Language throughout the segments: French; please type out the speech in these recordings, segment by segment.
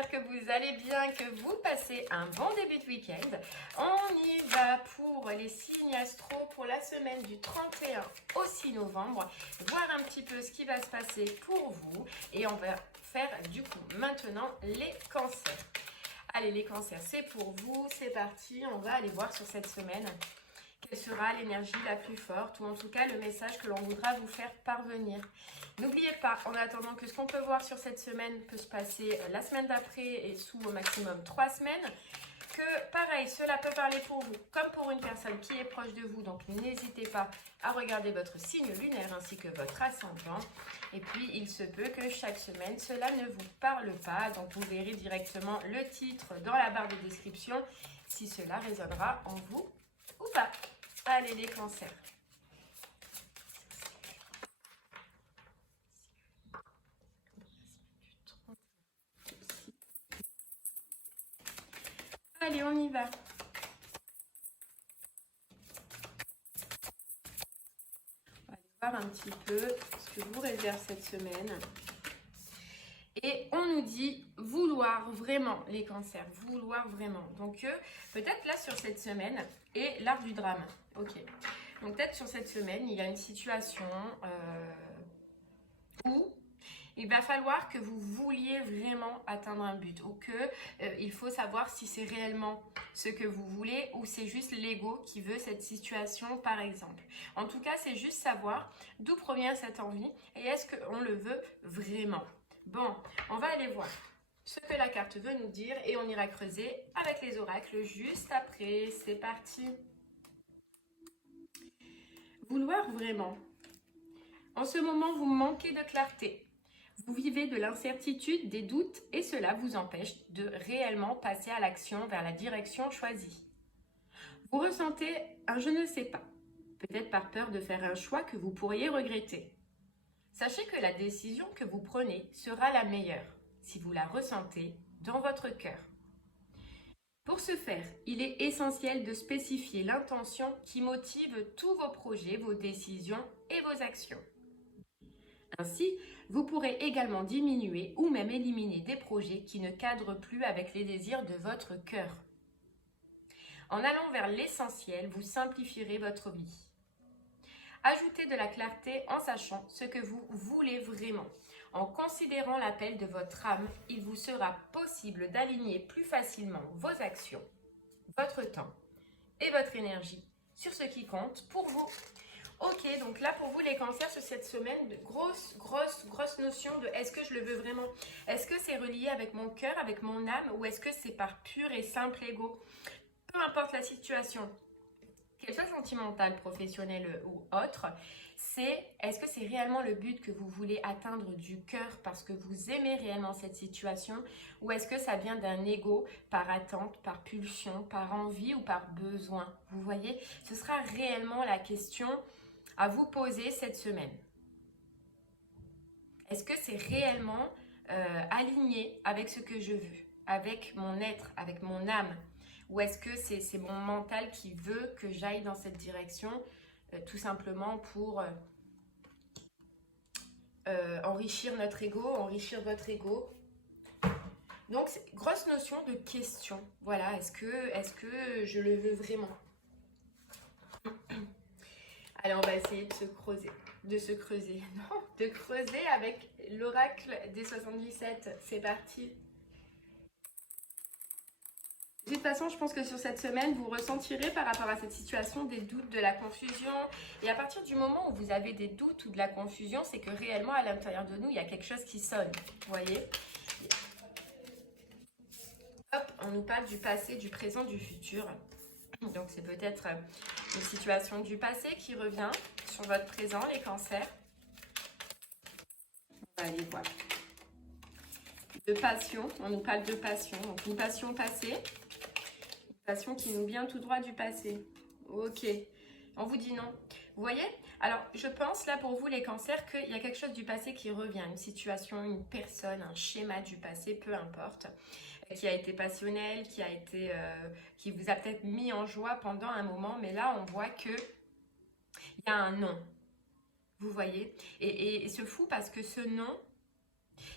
j'espère que vous allez bien, que vous passez un bon début de week-end. On y va pour les signes astro pour la semaine du 31 au 6 novembre, voir un petit peu ce qui va se passer pour vous et on va faire du coup maintenant les cancers. Allez les cancers, c'est pour vous, c'est parti, on va aller voir sur cette semaine quelle sera l'énergie la plus forte ou en tout cas le message que l'on voudra vous faire parvenir. N'oubliez pas, en attendant que ce qu'on peut voir sur cette semaine peut se passer la semaine d'après et sous au maximum 3 semaines, que pareil, cela peut parler pour vous comme pour une personne qui est proche de vous, donc n'hésitez pas à regarder votre signe lunaire ainsi que votre ascendant. Et puis, il se peut que chaque semaine, cela ne vous parle pas, donc vous verrez directement le titre dans la barre de description si cela résonnera en vous ou pas. Allez les cancers. Allez, on y va. On va aller voir un petit peu ce que vous réserve cette semaine. Et on nous dit vouloir vraiment, les cancers, vouloir vraiment. Donc peut-être là sur cette semaine, et l'art du drame, ok. Donc peut-être sur cette semaine, il y a une situation où il va falloir que vous vouliez vraiment atteindre un but ou que il faut savoir si c'est réellement ce que vous voulez ou c'est juste l'ego qui veut cette situation par exemple. En tout cas, c'est juste savoir d'où provient cette envie et est-ce qu'on le veut vraiment. Bon, on va aller voir ce que la carte veut nous dire et on ira creuser avec les oracles juste après. C'est parti. Vouloir vraiment. En ce moment, vous manquez de clarté. Vous vivez de l'incertitude, des doutes et cela vous empêche de réellement passer à l'action vers la direction choisie. Vous ressentez un je ne sais pas, peut-être par peur de faire un choix que vous pourriez regretter. Sachez que la décision que vous prenez sera la meilleure si vous la ressentez dans votre cœur. Pour ce faire, il est essentiel de spécifier l'intention qui motive tous vos projets, vos décisions et vos actions. Ainsi, vous pourrez également diminuer ou même éliminer des projets qui ne cadrent plus avec les désirs de votre cœur. En allant vers l'essentiel, vous simplifierez votre vie. Ajoutez de la clarté en sachant ce que vous voulez vraiment. En considérant l'appel de votre âme, il vous sera possible d'aligner plus facilement vos actions, votre temps et votre énergie sur ce qui compte pour vous. Ok, donc là pour vous les cancers sur cette semaine, de grosse notion de est-ce que je le veux vraiment? Est-ce que c'est relié avec mon cœur, avec mon âme ou est-ce que c'est par pur et simple ego? Peu importe la situation, qu'elle soit sentimentale, professionnelle ou autre, c'est est-ce que c'est réellement le but que vous voulez atteindre du cœur parce que vous aimez réellement cette situation ou est-ce que ça vient d'un ego par attente, par pulsion, par envie ou par besoin? Vous voyez, ce sera réellement la question à vous poser cette semaine. Est-ce que c'est réellement aligné avec ce que je veux, avec mon être, avec mon âme? Ou est-ce que c'est mon mental qui veut que j'aille dans cette direction tout simplement pour enrichir notre ego, enrichir votre ego? Donc, grosse notion de question. Voilà, est-ce que je le veux vraiment? Allez, on va essayer de se creuser. Non, de creuser avec l'oracle des 77. C'est parti. De toute façon, je pense que sur cette semaine, vous ressentirez par rapport à cette situation des doutes, de la confusion. Et à partir du moment où vous avez des doutes ou de la confusion, c'est que réellement, à l'intérieur de nous, il y a quelque chose qui sonne. Vous voyez? Hop, on nous parle du passé, du présent, du futur. Donc, c'est peut-être une situation du passé qui revient sur votre présent, les cancers. On va aller voir. De passion, on nous parle de passion. Donc, une passion passée. Une passion qui nous vient tout droit du passé. Ok, on vous dit non. Vous voyez? Alors, je pense là pour vous, les cancers, qu'il y a quelque chose du passé qui revient. Une situation, une personne, un schéma du passé, peu importe. Qui a été passionnel, qui vous a peut-être mis en joie pendant un moment. Mais là, on voit qu'il y a un non. Vous voyez? Et c'est fou parce que ce non,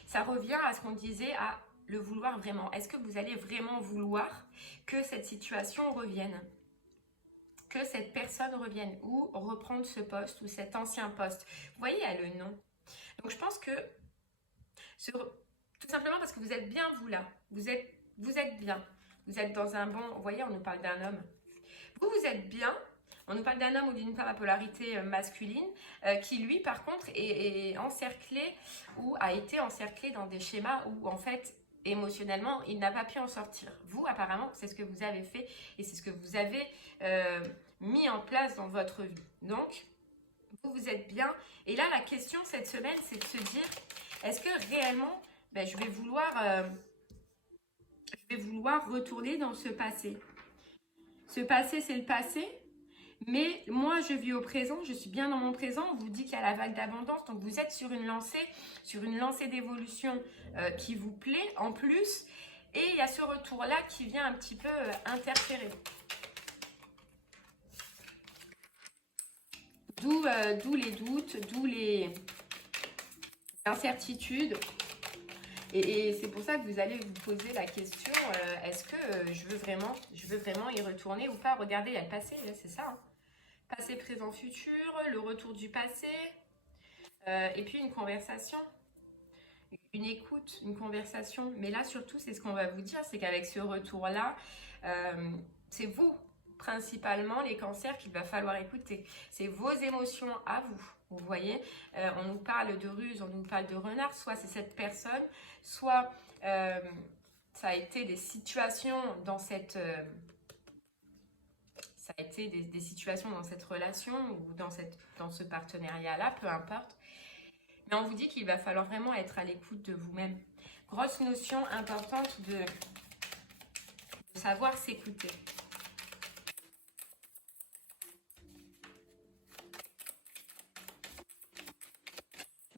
ça revient à ce qu'on disait, à le vouloir vraiment? Est-ce que vous allez vraiment vouloir que cette situation revienne? Que cette personne revienne ou reprendre ce poste ou cet ancien poste? Vous voyez, il y a le non. Donc je pense que tout simplement parce que vous êtes bien vous là. Vous êtes bien. Vous êtes dans un bon... Vous voyez, on nous parle d'un homme. Vous êtes bien. On nous parle d'un homme ou d'une femme à polarité masculine qui, lui, par contre, est encerclé ou a été encerclé dans des schémas où, en fait, émotionnellement, il n'a pas pu en sortir. Vous, apparemment, c'est ce que vous avez fait et c'est ce que vous avez mis en place dans votre vie. Donc, vous êtes bien. Et là, la question cette semaine, c'est de se dire, est-ce que réellement, je vais vouloir retourner dans ce passé? Ce passé, c'est le passé. Mais moi, je vis au présent, je suis bien dans mon présent. On vous dit qu'il y a la vague d'abondance, donc vous êtes sur une lancée d'évolution qui vous plaît en plus. Et il y a ce retour-là qui vient un petit peu interférer. D'où les doutes, d'où les incertitudes. Et c'est pour ça que vous allez vous poser la question, est-ce que je veux vraiment y retourner ou pas? Regardez, il y a le passé, c'est ça. Hein. Passé, présent, futur, le retour du passé, et puis une conversation, une écoute, une conversation. Mais là, surtout, c'est ce qu'on va vous dire, c'est qu'avec ce retour-là, c'est vous, principalement, les cancers, qu'il va falloir écouter. C'est vos émotions à vous. Vous voyez, on nous parle de ruse, on nous parle de renard, soit c'est cette personne, soit ça a été des situations dans cette... ça a été des situations dans cette relation ou dans ce partenariat-là, peu importe. Mais on vous dit qu'il va falloir vraiment être à l'écoute de vous-même. Grosse notion importante de savoir s'écouter.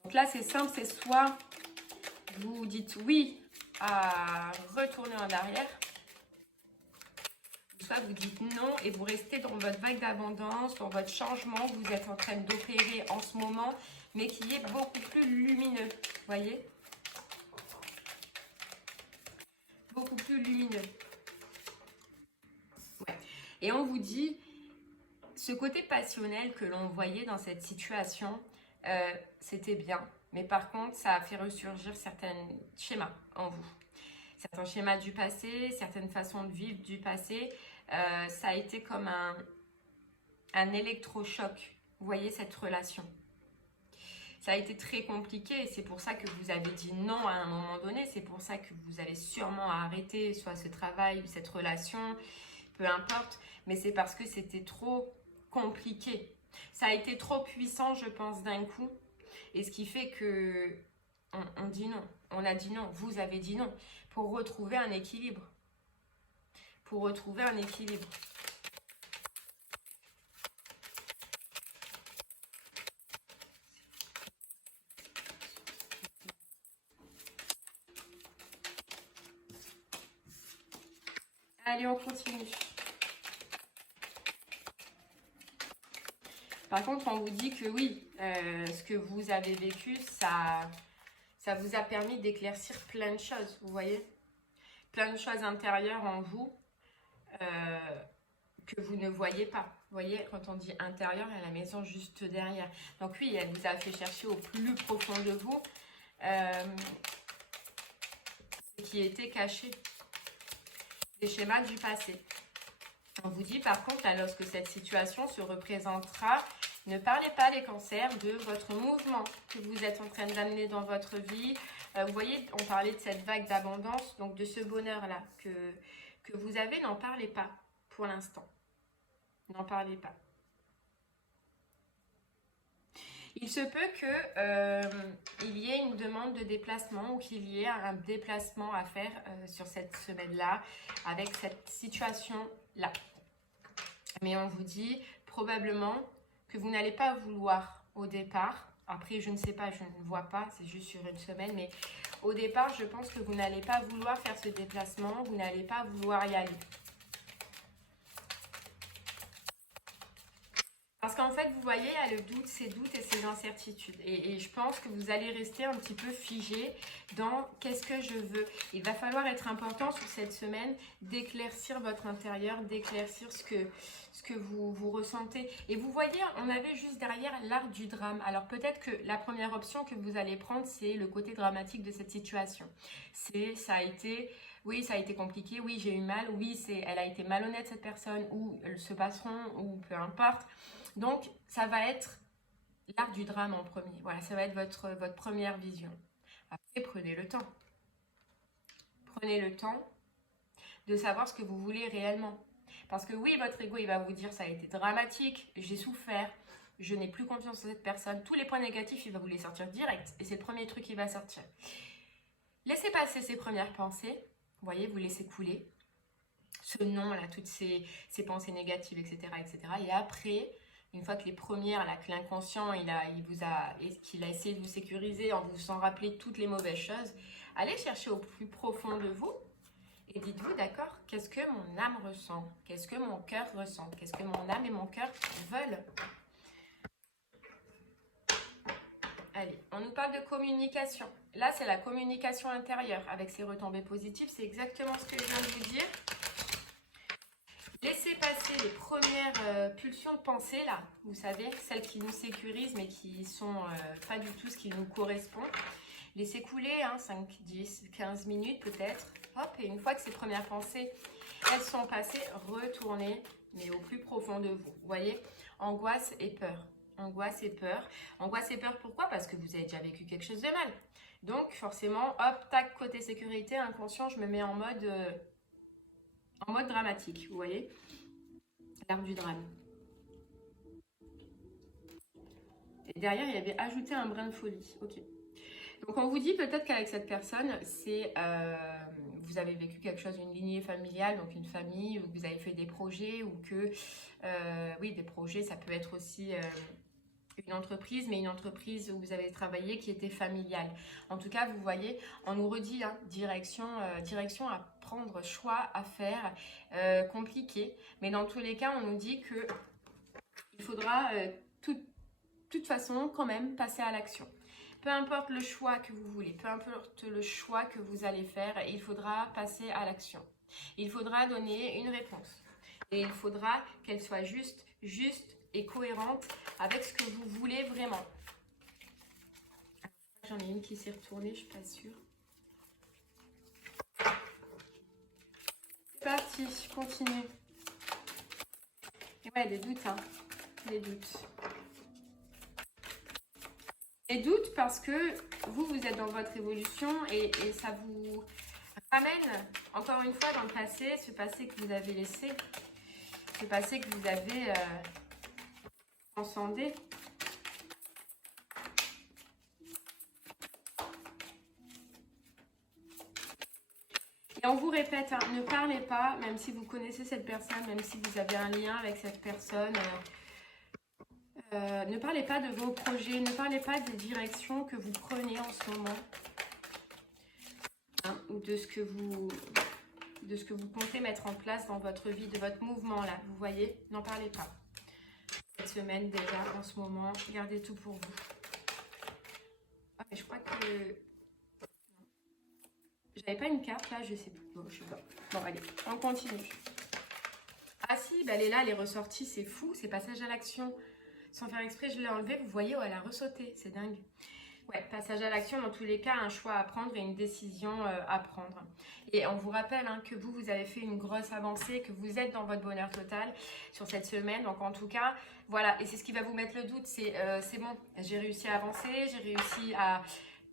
Donc là, c'est simple, c'est soit vous dites oui à retourner en arrière, soit vous dites non et vous restez dans votre vague d'abondance, dans votre changement que vous êtes en train d'opérer en ce moment, mais qui est beaucoup plus lumineux, voyez? Beaucoup plus lumineux. Ouais. Et on vous dit, ce côté passionnel que l'on voyait dans cette situation, c'était bien. Mais par contre, ça a fait ressurgir certains schémas en vous. Certains schémas du passé, certaines façons de vivre du passé. Ça a été comme un électrochoc. Vous voyez cette relation. Ça a été très compliqué et c'est pour ça que vous avez dit non à un moment donné. C'est pour ça que vous avez sûrement arrêté soit ce travail ou cette relation, peu importe. Mais c'est parce que c'était trop compliqué. Ça a été trop puissant, je pense, d'un coup. Et ce qui fait que on dit non. On a dit non. Vous avez dit non. Pour retrouver un équilibre. Pour retrouver un équilibre. Allez, on continue. Par contre, on vous dit que oui, ce que vous avez vécu, ça vous a permis d'éclaircir plein de choses, vous voyez? Plein de choses intérieures en vous que vous ne voyez pas. Vous voyez, quand on dit intérieur, il y a la maison juste derrière. Donc oui, elle vous a fait chercher au plus profond de vous ce qui était caché. Des schémas du passé. On vous dit par contre, là, lorsque cette situation se représentera, ne parlez pas les cancers de votre mouvement que vous êtes en train d'amener dans votre vie. Vous voyez, on parlait de cette vague d'abondance, donc de ce bonheur-là que vous avez, n'en parlez pas pour l'instant. N'en parlez pas. Il se peut qu'il y ait une demande de déplacement ou qu'il y ait un déplacement à faire sur cette semaine-là avec cette situation-là. Mais on vous dit probablement que vous n'allez pas vouloir au départ. Après, je ne sais pas, je ne vois pas, c'est juste sur une semaine. Mais au départ, je pense que vous n'allez pas vouloir faire ce déplacement. Vous n'allez pas vouloir y aller. Parce Parce qu'en fait, vous voyez, il y a le doute, ces doutes et ces incertitudes. Et je pense que vous allez rester un petit peu figé dans qu'est-ce que je veux. Il va falloir être important sur cette semaine d'éclaircir votre intérieur, d'éclaircir ce que vous ressentez. Et vous voyez, on avait juste derrière l'art du drame. Alors peut-être que la première option que vous allez prendre, c'est le côté dramatique de cette situation. Ça a été compliqué, oui, j'ai eu mal, oui, elle a été malhonnête cette personne, ou elles se passeront, ou peu importe. Donc, ça va être l'art du drame en premier. Voilà, ça va être votre première vision. Après, prenez le temps. Prenez le temps de savoir ce que vous voulez réellement. Parce que oui, votre ego, il va vous dire, ça a été dramatique, j'ai souffert, je n'ai plus confiance en cette personne. Tous les points négatifs, il va vous les sortir direct. Et c'est le premier truc qui va sortir. Laissez passer ces premières pensées. Vous voyez, vous laissez couler ce nom-là, toutes ces pensées négatives, etc., etc. Et après, une fois que les premières, là, que l'inconscient, qu'il a essayé de vous sécuriser en vous en rappeler toutes les mauvaises choses, allez chercher au plus profond de vous et dites-vous, d'accord, qu'est-ce que mon âme ressent? Qu'est-ce que mon cœur ressent? Qu'est-ce que mon âme et mon cœur veulent? Allez, on nous parle de communication. Là, c'est la communication intérieure avec ses retombées positives. C'est exactement ce que je viens de vous dire. Laissez passer les premières pulsions de pensée, là. Vous savez, celles qui nous sécurisent, mais qui sont pas du tout ce qui nous correspond. Laissez couler, 5, 10, 15 minutes peut-être. Hop, et une fois que ces premières pensées, elles sont passées, retournez, mais au plus profond de vous. Vous voyez, angoisse et peur. Angoisse et peur. Angoisse et peur, pourquoi? Parce que vous avez déjà vécu quelque chose de mal. Donc, forcément, hop, tac, côté sécurité, inconscient, je me mets en mode dramatique, vous voyez? L'art du drame. Et derrière, il y avait ajouté un brin de folie. Ok. Donc, on vous dit peut-être qu'avec cette personne, vous avez vécu quelque chose, une lignée familiale, donc une famille, où vous avez fait des projets, ou que, oui, des projets, ça peut être aussi une entreprise, mais une entreprise où vous avez travaillé qui était familiale. En tout cas, vous voyez, on nous redit direction à prendre, choix à faire, compliqué. Mais dans tous les cas, on nous dit que il faudra toute façon quand même passer à l'action. Peu importe le choix que vous voulez, peu importe le choix que vous allez faire, il faudra passer à l'action. Il faudra donner une réponse. Et il faudra qu'elle soit juste et cohérente avec ce que vous voulez vraiment. J'en ai une qui s'est retournée, je suis pas sûre. C'est parti, je continue. Et ouais, des doutes, des doutes. Des doutes parce que vous êtes dans votre évolution et ça vous ramène, encore une fois, dans le passé, ce passé que vous avez laissé, ce passé que vous avez transcendé. Et on vous répète, ne parlez pas, même si vous connaissez cette personne, même si vous avez un lien avec cette personne, ne parlez pas de vos projets, ne parlez pas des directions que vous prenez en ce moment, ou de ce que vous comptez mettre en place dans votre vie, de votre mouvement là, vous voyez, n'en parlez pas. Cette semaine déjà, en ce moment, gardez tout pour vous. Ah, mais je crois que... J'avais pas une carte là, je sais plus. Bon, je sais pas. Bon, allez, on continue. Ah si, bah elle est là, elle est ressortie, c'est fou, c'est passage à l'action. Sans faire exprès, je l'ai enlevée, vous voyez, oh, elle a ressauté, c'est dingue. Ouais, passage à l'action, dans tous les cas, un choix à prendre et une décision à prendre. Et on vous rappelle que vous avez fait une grosse avancée, que vous êtes dans votre bonheur total sur cette semaine. Donc en tout cas, voilà, et c'est ce qui va vous mettre le doute, c'est bon, j'ai réussi à avancer, j'ai réussi à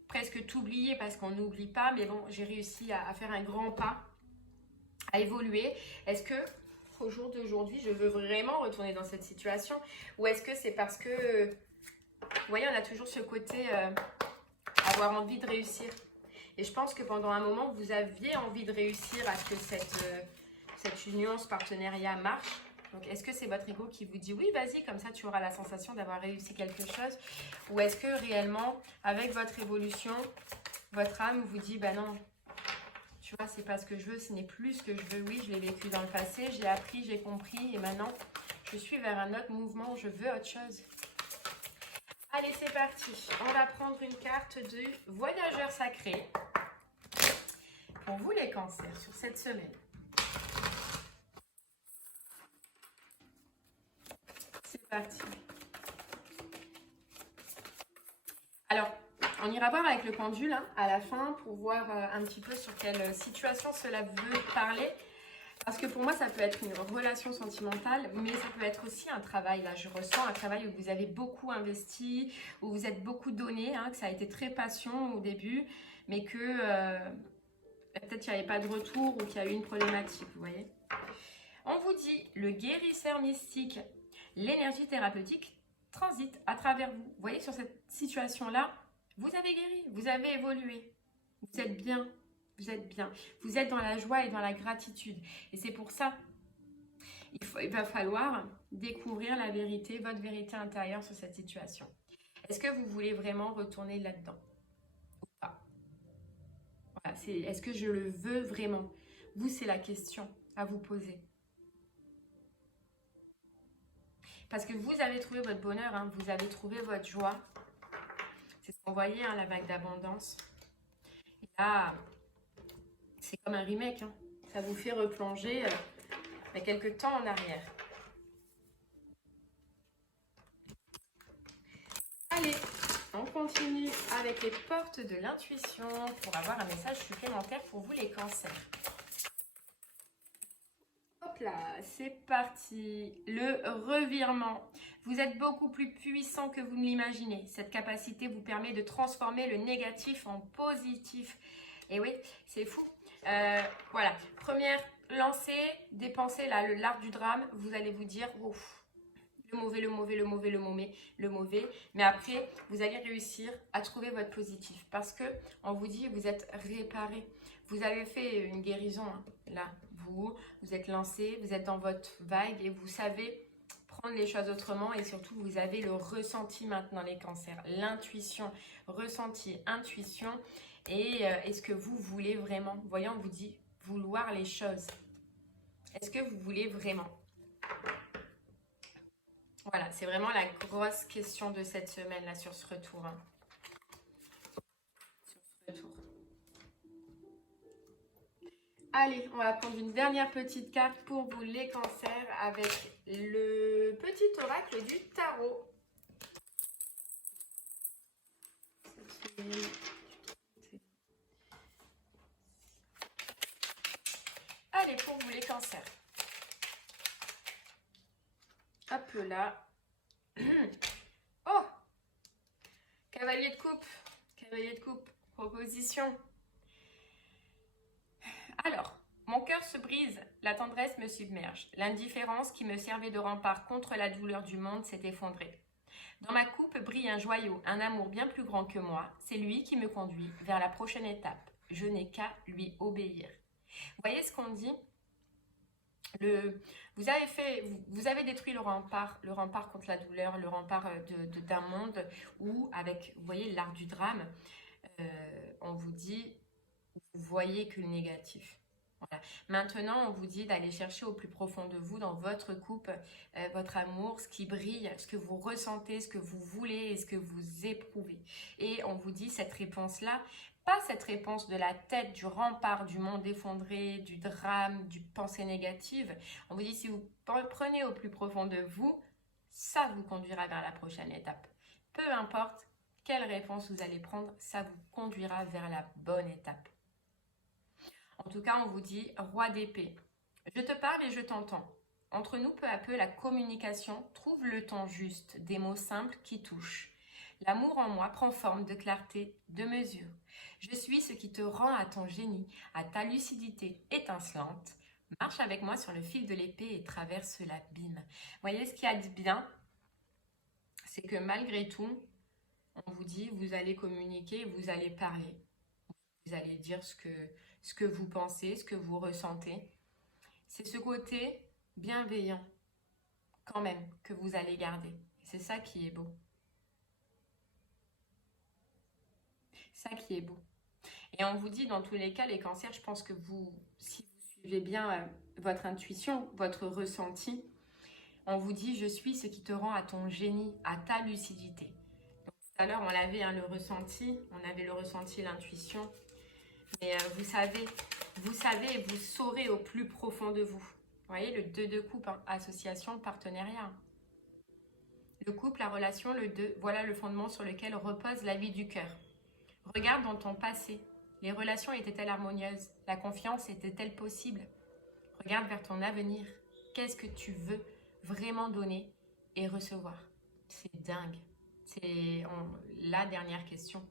presque t'oublier parce qu'on n'oublie pas, mais bon, j'ai réussi à faire un grand pas, à évoluer. Est-ce que au jour d'aujourd'hui, je veux vraiment retourner dans cette situation, ou est-ce que c'est parce que, vous voyez, on a toujours ce côté avoir envie de réussir. Et je pense que pendant un moment, vous aviez envie de réussir à ce que cette union, ce partenariat marche. Donc, est-ce que c'est votre ego qui vous dit oui, vas-y, comme ça tu auras la sensation d'avoir réussi quelque chose, ou est-ce que réellement, avec votre évolution, votre âme vous dit bah non, tu vois, c'est pas ce que je veux, ce n'est plus ce que je veux. Oui, je l'ai vécu dans le passé, j'ai appris, j'ai compris, et maintenant, Je suis vers un autre mouvement, je veux autre chose. Allez, c'est parti. On va prendre une carte du voyageur sacré. Pour vous les cancers, sur cette semaine. C'est parti. Alors, on ira voir avec le pendule hein, à la fin pour voir un petit peu sur quelle situation cela veut parler. Parce que pour moi, ça peut être une relation sentimentale, mais ça peut être aussi un travail. Là, je ressens un travail où vous avez beaucoup investi, où vous êtes beaucoup donné, hein, que ça a été très passion au début, mais que peut-être qu'il n'y avait pas de retour ou qu'il y a eu une problématique, vous voyez. On vous dit, le guérisseur mystique, l'énergie thérapeutique transite à travers vous. Vous voyez, sur cette situation-là, vous avez guéri, vous avez évolué, vous êtes bien, vous êtes bien. Vous êtes dans la joie et dans la gratitude. Et c'est pour ça, il va falloir découvrir la vérité, votre vérité intérieure sur cette situation. Est-ce que vous voulez vraiment retourner là-dedans ou pas? Voilà, est-ce que je le veux vraiment? Vous, c'est la question à vous poser. Parce que vous avez trouvé votre bonheur, hein, vous avez trouvé votre joie. C'est ce qu'on voyait, hein, la vague d'abondance. Et là, c'est comme un remake. Hein. Ça vous fait replonger quelques temps en arrière. Allez, on continue avec les portes de l'intuition pour avoir un message supplémentaire pour vous les cancers. Hop là, c'est parti. Le revirement. Vous êtes beaucoup plus puissant que vous ne l'imaginez. Cette capacité vous permet de transformer le négatif en positif. Et oui, c'est fou. Voilà, première lancée, dépensez l'art du drame. Vous allez vous dire, ouf, le mauvais, le mauvais, le mauvais, le mauvais, le mauvais. Mais après, vous allez réussir à trouver votre positif. Parce que on vous dit, vous êtes réparé. Vous avez fait une guérison, hein, là. Vous êtes lancé, vous êtes dans votre vague et vous savez prendre les choses autrement et surtout vous avez le ressenti maintenant les cancers, l'intuition, ressenti, intuition et est-ce que vous voulez vraiment, voyons, on vous dit vouloir les choses. Est-ce que vous voulez vraiment? Voilà, c'est vraiment la grosse question de cette semaine là sur ce retour. Hein. Sur ce retour. Allez, on va prendre une dernière petite carte pour vous les cancers avec le petit oracle du tarot. Allez, pour vous les cancers. Hop là. Oh! Cavalier de coupe. Cavalier de coupe. Proposition. Alors, mon cœur se brise, la tendresse me submerge. L'indifférence qui me servait de rempart contre la douleur du monde s'est effondrée. Dans ma coupe brille un joyau, un amour bien plus grand que moi. C'est lui qui me conduit vers la prochaine étape. Je n'ai qu'à lui obéir. Vous voyez ce qu'on dit? Vous avez détruit le rempart contre la douleur, le rempart d'un monde où, avec, vous voyez, l'art du drame, on vous dit, vous voyez que le négatif. Voilà. Maintenant, on vous dit d'aller chercher au plus profond de vous, dans votre coupe, votre amour, ce qui brille, ce que vous ressentez, ce que vous voulez et ce que vous éprouvez. Et on vous dit cette réponse-là, pas cette réponse de la tête, du rempart, du monde effondré, du drame, du pensée négative. On vous dit si vous prenez au plus profond de vous, ça vous conduira vers la prochaine étape. Peu importe quelle réponse vous allez prendre, ça vous conduira vers la bonne étape. En tout cas, on vous dit roi d'épée. Je te parle et je t'entends. Entre nous, peu à peu, la communication trouve le ton juste, des mots simples qui touchent. L'amour en moi prend forme de clarté, de mesure. Je suis ce qui te rend à ton génie, à ta lucidité étincelante. Marche avec moi sur le fil de l'épée et traverse l'abîme. Voyez ce qu'il y a de bien, c'est que malgré tout, on vous dit, vous allez communiquer, vous allez parler. Vous allez dire ce que vous pensez, ce que vous ressentez. C'est ce côté bienveillant, quand même, que vous allez garder. C'est ça qui est beau. Ça qui est beau. Et on vous dit, dans tous les cas, les cancers, je pense que si vous suivez bien votre intuition, votre ressenti, On vous dit, je suis ce qui te rend à ton génie, à ta lucidité. Donc, tout à l'heure, on avait le ressenti, l'intuition. Mais vous savez et vous saurez au plus profond de vous. Vous voyez, le 2 de coupe, hein, association, partenariat. Le couple, la relation, le 2, voilà le fondement sur lequel repose la vie du cœur. Regarde dans ton passé. Les relations étaient-elles harmonieuses? La confiance était-elle possible? Regarde vers ton avenir. Qu'est-ce que tu veux vraiment donner et recevoir? C'est dingue. C'est la dernière question.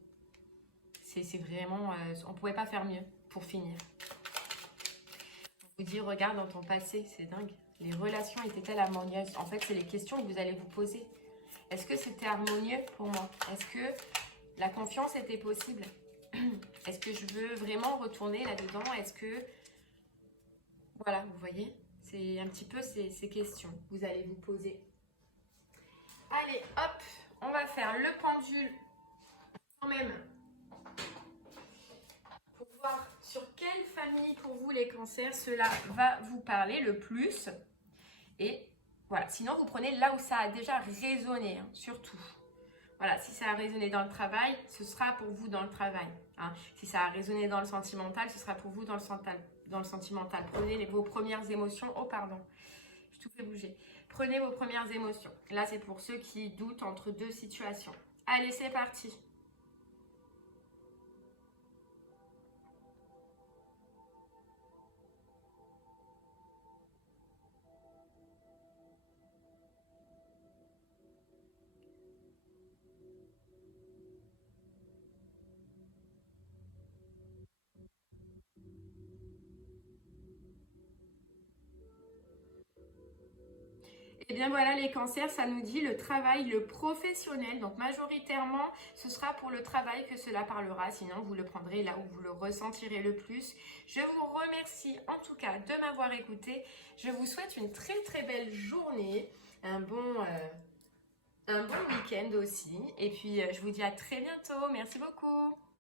C'est vraiment... on ne pouvait pas faire mieux pour finir. On vous dit, regarde dans ton passé, c'est dingue. Les relations étaient-elles harmonieuses? En fait, c'est les questions que vous allez vous poser. Est-ce que c'était harmonieux pour moi? Est-ce que la confiance était possible? Est-ce que je veux vraiment retourner là-dedans? Est-ce que... Voilà, vous voyez, c'est un petit peu ces questions que vous allez vous poser. Allez, hop, on va faire le pendule quand même. Pour voir sur quelle famille pour vous les cancers, cela va vous parler le plus. Et voilà, sinon vous prenez là où ça a déjà résonné, hein, surtout. Voilà, si ça a résonné dans le travail, ce sera pour vous dans le travail. Hein. Si ça a résonné dans le sentimental, ce sera pour vous dans le sentimental. Prenez vos premières émotions. Oh, pardon, je tout fais bouger. Prenez vos premières émotions. Là, c'est pour ceux qui doutent entre deux situations. Allez, c'est parti. Et bien voilà, les cancers, ça nous dit le travail, le professionnel. Donc majoritairement, ce sera pour le travail que cela parlera. Sinon, vous le prendrez là où vous le ressentirez le plus. Je vous remercie en tout cas de m'avoir écouté. Je vous souhaite une très très belle journée, un bon week-end aussi. Et puis, je vous dis à très bientôt. Merci beaucoup.